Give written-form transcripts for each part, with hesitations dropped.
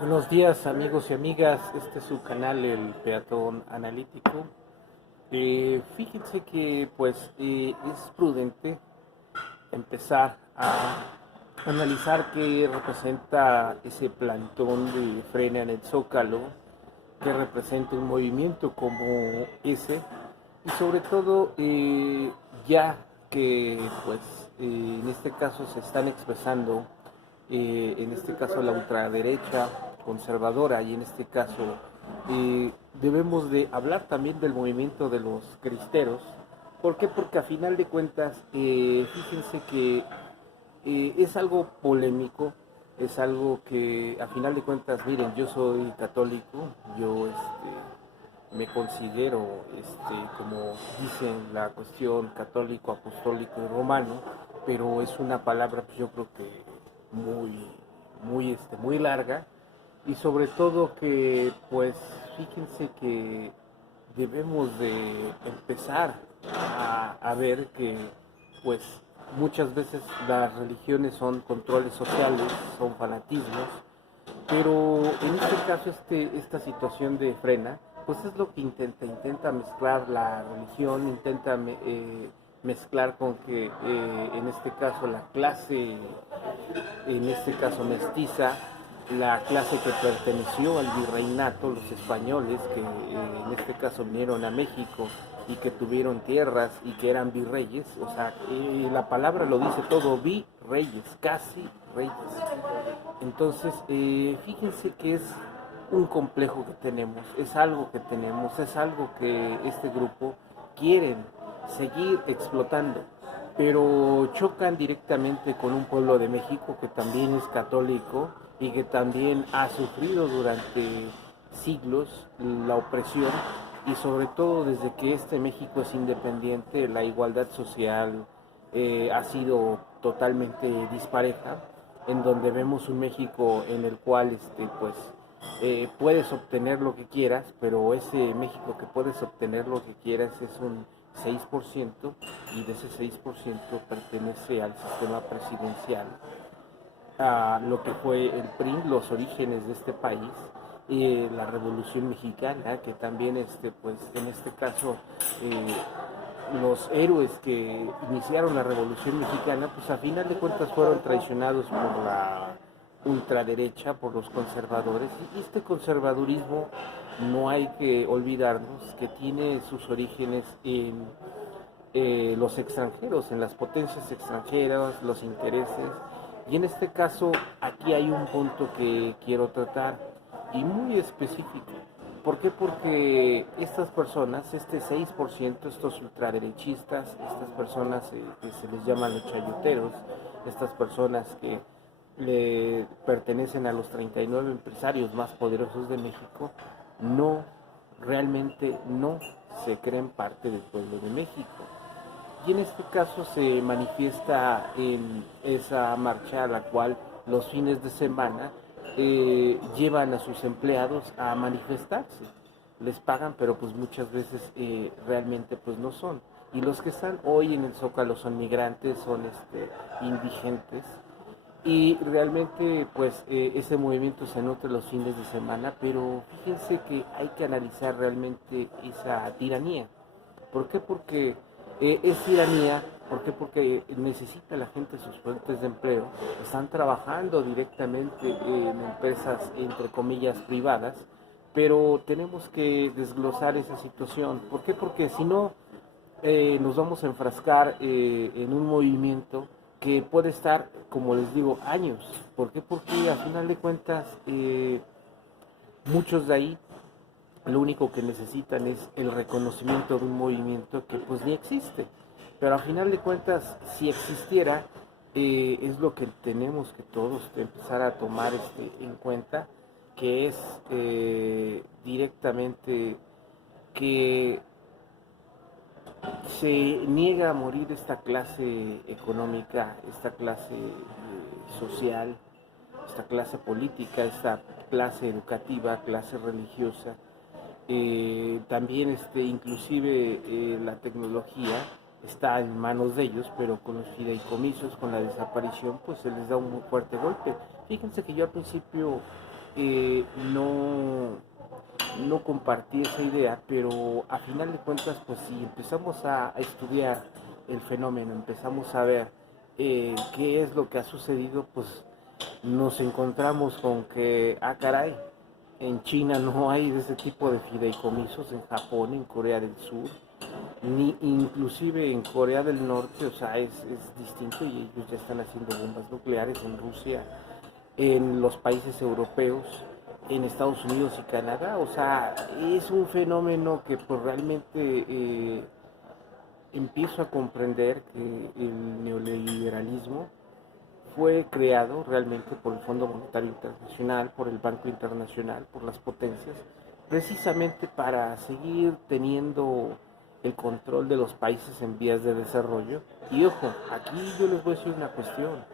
Buenos días amigos y amigas, este es su canal El Peatón Analítico. Fíjense que es prudente empezar a analizar qué representa ese plantón de frena en el Zócalo, qué representa un movimiento como ese y sobre todo ya que en este caso se están expresando en este caso la ultraderecha conservadora y en este caso debemos de hablar también del movimiento de los cristeros. ¿Por qué? Porque a final de cuentas, fíjense que es algo polémico, es algo que a final de cuentas, miren, yo soy católico, yo me considero, como dicen, la cuestión católico, apostólico y romano, pero es una palabra, pues yo creo que muy, muy larga y sobre todo que, pues, fíjense que debemos de empezar a ver que, pues, muchas veces las religiones son controles sociales, son fanatismos, pero en este caso esta situación de frena, pues es lo que intenta mezclar la religión, mezclar con que en este caso la clase, en este caso mestiza, la clase que perteneció al virreinato, los españoles que en este caso vinieron a México y que tuvieron tierras y que eran virreyes, o sea, la palabra lo dice todo, virreyes, casi reyes. Entonces, fíjense que es un complejo que tenemos, es algo que tenemos, es algo que este grupo quieren seguir explotando, pero chocan directamente con un pueblo de México que también es católico y que también ha sufrido durante siglos la opresión y sobre todo desde que este México es independiente, la igualdad social ha sido totalmente dispareja, en donde vemos un México en el cual puedes obtener lo que quieras, pero ese México que puedes obtener lo que quieras es un 6% y de ese 6% pertenece al sistema presidencial, a lo que fue el PRI, los orígenes de este país, la Revolución Mexicana, que también en este caso los héroes que iniciaron la Revolución Mexicana, pues a final de cuentas fueron traicionados por la ultraderecha, por los conservadores, y este conservadurismo no hay que olvidarnos que tiene sus orígenes en los extranjeros, en las potencias extranjeras, los intereses. Y en este caso, aquí hay un punto que quiero tratar y muy específico. ¿Por qué? Porque estas personas, este 6%, estos ultraderechistas, estas personas que se les llama los chayoteros, estas personas que pertenecen a los 39 empresarios más poderosos de México, no, realmente no se creen parte del pueblo de México. Y en este caso se manifiesta en esa marcha a la cual los fines de semana llevan a sus empleados a manifestarse. Les pagan, pero pues muchas veces realmente pues no son. Y los que están hoy en el Zócalo son migrantes, son indigentes. Y realmente ese movimiento se nota los fines de semana, pero fíjense que hay que analizar realmente esa tiranía. ¿Por qué? Porque es tiranía. ¿Por qué? Porque necesita la gente sus fuentes de empleo. Están trabajando directamente en empresas, entre comillas, privadas. Pero tenemos que desglosar esa situación. ¿Por qué? Porque si no, nos vamos a enfrascar en un movimiento que puede estar, como les digo, años. ¿Por qué? Porque a final de cuentas, muchos de ahí lo único que necesitan es el reconocimiento de un movimiento que pues ni existe. Pero a final de cuentas, si existiera, es lo que tenemos que todos empezar a tomar en cuenta, que es directamente que se niega a morir esta clase económica, esta clase social, esta clase política, esta clase educativa, clase religiosa, también inclusive la tecnología está en manos de ellos, pero con los fideicomisos, con la desaparición, pues se les da un muy fuerte golpe. Fíjense que yo al principio no, no compartí esa idea, pero a final de cuentas, pues si empezamos a estudiar el fenómeno, empezamos a ver qué es lo que ha sucedido, pues nos encontramos con que, ah, caray, en China no hay de ese tipo de fideicomisos, en Japón, en Corea del Sur, ni inclusive en Corea del Norte, o sea, es distinto y ellos ya están haciendo bombas nucleares en Rusia, en los países europeos, en Estados Unidos y Canadá, o sea, es un fenómeno que pues realmente empiezo a comprender que el neoliberalismo fue creado realmente por el Fondo Monetario Internacional, por el Banco Internacional, por las potencias, precisamente para seguir teniendo el control de los países en vías de desarrollo. Y ojo, aquí yo les voy a decir una cuestión.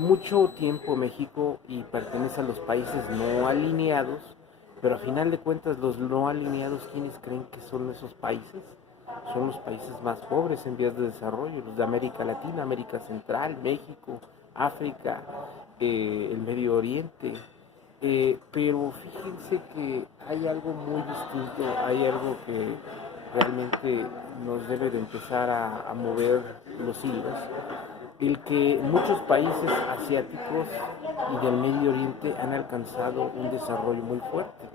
Mucho tiempo México y pertenece a los países no alineados, pero a final de cuentas los no alineados, ¿quiénes creen que son esos países? Son los países más pobres en vías de desarrollo, los de América Latina, América Central, México, África, el Medio Oriente. Pero fíjense que hay algo muy distinto, hay algo que realmente nos debe de empezar a mover los hilos, el que muchos países asiáticos y del Medio Oriente han alcanzado un desarrollo muy fuerte.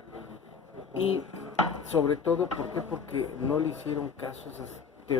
Y sobre todo, ¿por qué? Porque no le hicieron caso